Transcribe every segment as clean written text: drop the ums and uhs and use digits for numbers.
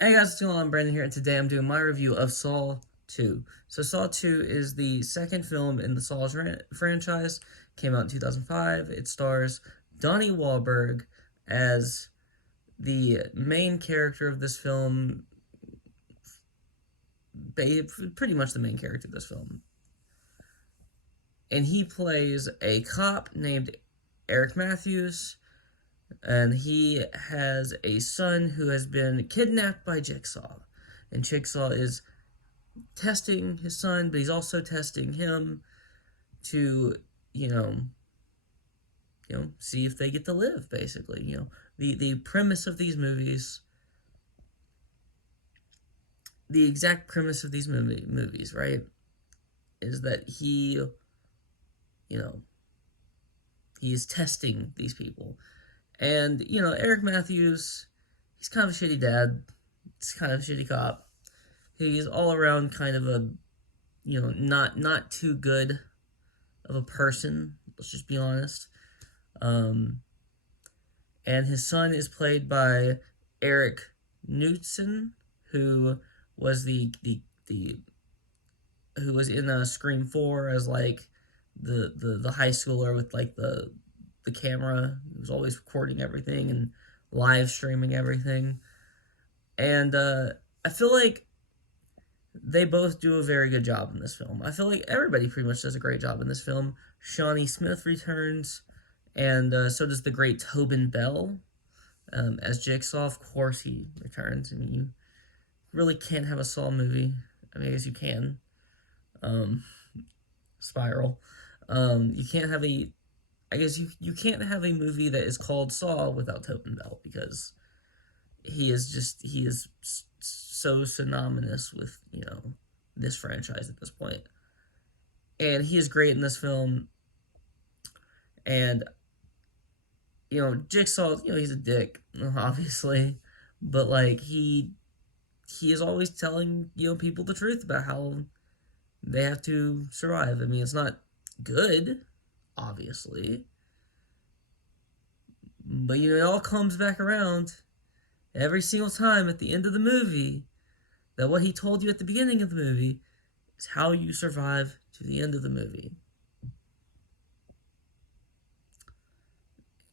Hey guys, what's going on? Brandon here, and today I'm doing my review of Saw 2. So Saw 2 is the second film in the Saw franchise. Came out in 2005. It stars Donnie Wahlberg as the main character of this film, pretty much the main character of this film. And he plays a cop named Eric Matthews, and he has a son who has been kidnapped by Jigsaw. And Jigsaw is testing his son, but he's also testing him to, you know, see if they get to live. Basically, the premise of these movies, the exact premise of these movies, right, is that you know, he is testing these people, and Eric Matthews, he's kind of a shitty dad. He's kind of a shitty cop. He's all around kind of a, not too good of a person. Let's just be honest. Um, and his son is played by Eric Knudsen, who was the who was in Scream 4 as like the high schooler with like the camera. He was always recording everything and live streaming everything. And I feel like they both do a very good job in this film. I feel like everybody pretty much does a great job in this film. Shawnee Smith returns, and so does the great Tobin Bell as Jigsaw. Of course, he returns. I mean, you really can't have a Saw movie. I mean, I guess you can. Um, Spiral. You can't have a. I guess you can't have a movie that is called Saw without Tobin Bell, because he is so synonymous with this franchise at this point, and he is great in this film. And Jigsaw, he's a dick, obviously, but like he is always telling people the truth about how they have to survive. I mean, it's not good, obviously, but it all comes back around every single time at the end of the movie, that what he told you at the beginning of the movie is how you survive to the end of the movie.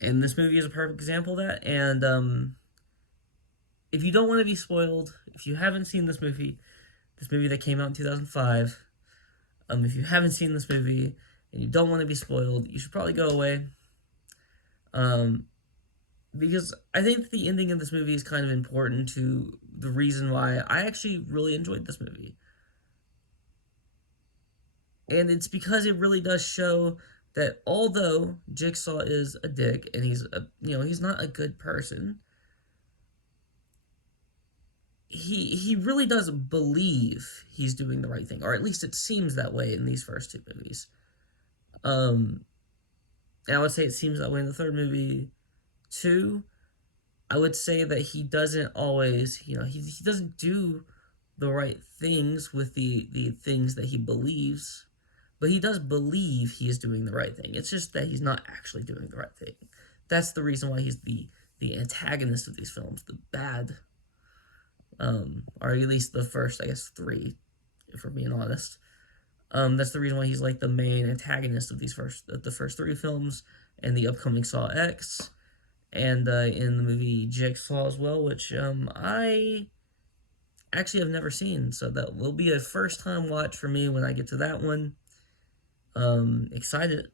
And this movie is a perfect example of that. And if you don't want to be spoiled, if you haven't seen this movie that came out in 2005, if you haven't seen this movie and you don't want to be spoiled, you should probably go away. Because I think the ending of this movie is kind of important to the reason why I actually really enjoyed this movie. And it's because it really does show that although Jigsaw is a dick and he's not a good person, he really does believe he's doing the right thing, or at least it seems that way in these first two movies. And I would say it seems that way in the third movie too. I would say that he doesn't always, he doesn't do the right things with the things that he believes, but he does believe he is doing the right thing. It's just that he's not actually doing the right thing. That's the reason why he's the antagonist of these films, the bad, or at least the first, I guess, three, if we're being honest. That's the reason why he's like the main antagonist of the first three films, and the upcoming Saw X, and in the movie Jigsaw as well, which I actually have never seen, so that will be a first time watch for me when I get to that one. Excited.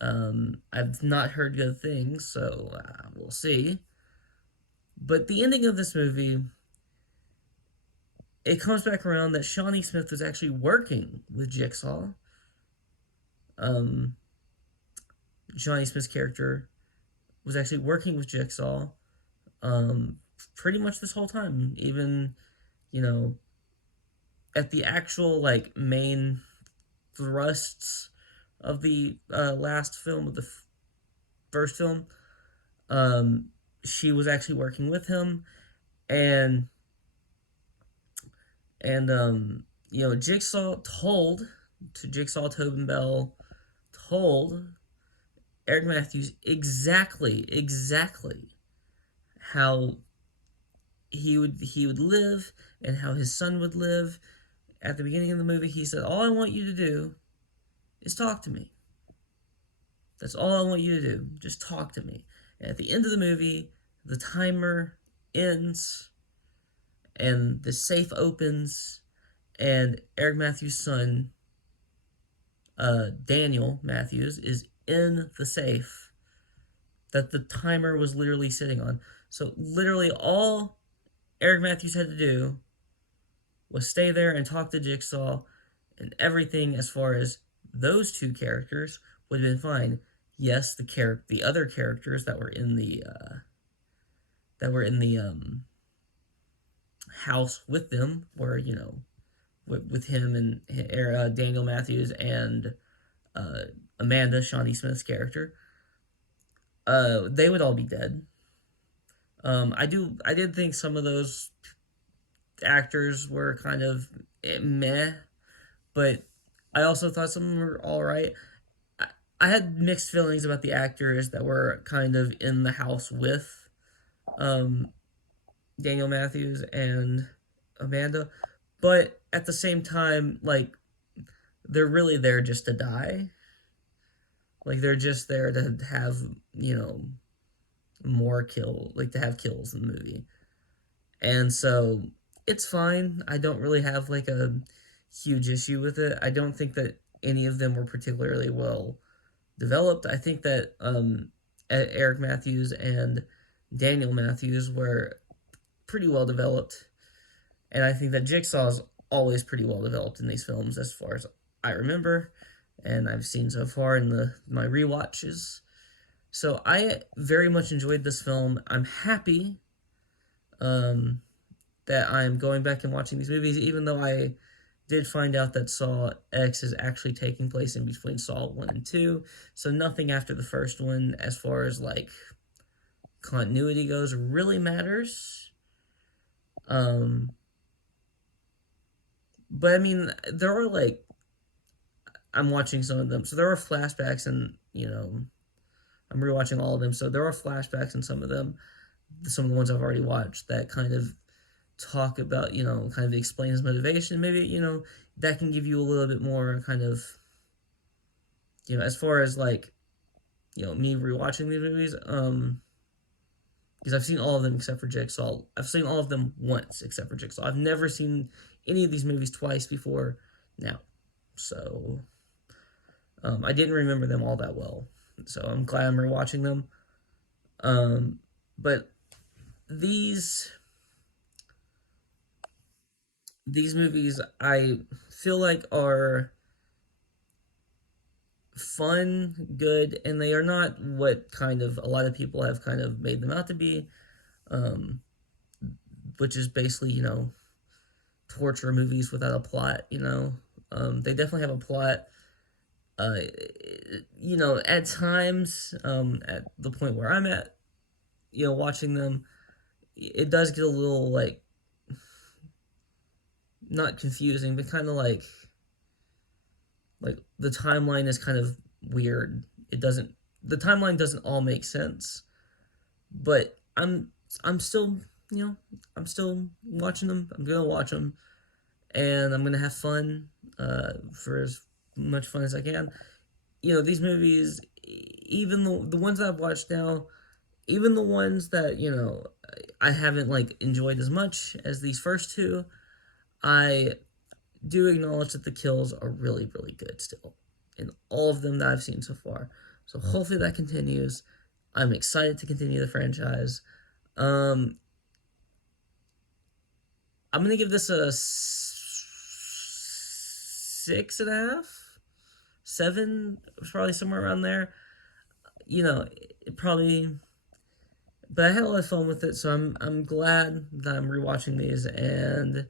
I've not heard good things, so we'll see. But the ending of this movie, it comes back around that Shawnee Smith was actually working with Jigsaw. Um, Shawnee Smith's character was actually working with Jigsaw, pretty much this whole time. Even, you know, at the actual like main thrusts of the last film of the first film, she was actually working with him, and Jigsaw Tobin Bell told Eric Matthews exactly how he would live and how his son would live. At the beginning of the movie, he said, "All I want you to do is talk to me. That's all I want you to do. Just talk to me." And at the end of the movie, the timer ends and the safe opens, and Eric Matthews' son, Daniel Matthews, is in the safe that the timer was literally sitting on. So literally all Eric Matthews had to do was stay there and talk to Jigsaw, and everything as far as those two characters would have been fine. Yes, the other characters that were in the house with them were, with him and Daniel Matthews and Amanda, Shawnee Smith's character. They would all be dead. I did think some of those actors were kind of meh, but I also thought some of them were all right. I had mixed feelings about the actors that were kind of in the house with Daniel Matthews and Amanda, but at the same time, like, they're really there just to die. Like, they're just there to have, to have kills in the movie. And so, it's fine. I don't really have, like, a huge issue with it. I don't think that any of them were particularly well developed. I think that Eric Matthews and Daniel Matthews were pretty well developed. And I think that Jigsaw's always pretty well developed in these films as far as I remember and I've seen so far in my rewatches. So I very much enjoyed this film. I'm happy that I'm going back and watching these movies, even though I did find out that Saw X is actually taking place in between Saw 1 and 2, so nothing after the first one, as far as, like, continuity goes, really matters. But, I mean, there are, like, I'm watching some of them, so there are flashbacks, and, I'm rewatching all of them, so there are flashbacks in some of them, some of the ones I've already watched, that kind of talk about, kind of explain his motivation. Maybe, that can give you a little bit more kind of, as far as, like, me rewatching these movies, because I've seen all of them except for Jigsaw. I've seen all of them once except for Jigsaw. I've never seen any of these movies twice before now. So, I didn't remember them all that well. So I'm glad I'm rewatching them. But these movies, I feel like, are fun, good, and they are not what kind of a lot of people have kind of made them out to be, which is basically, torture movies without a plot, They definitely have a plot. At times, at the point where I'm at, watching them, it does get a little, like, not confusing, but kind of like the timeline is kind of weird. The timeline doesn't all make sense, but I'm still, I'm still watching them. I'm gonna watch them, and I'm gonna have fun, for as much fun as I can. These movies, even the ones that I've watched now, even the ones that, I haven't, like, enjoyed as much as these first two, I do acknowledge that the kills are really, really good still in all of them that I've seen so far. So hopefully that continues. I'm excited to continue the franchise. I'm going to give this a 6.5, 7, probably somewhere around there. Probably, but I had a lot of fun with it, so I'm glad that I'm rewatching these, and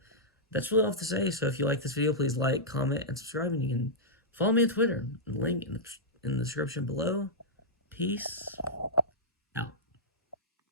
that's really all I have to say. So if you like this video, please like, comment, and subscribe, and you can follow me on Twitter. Link in the description below. Peace.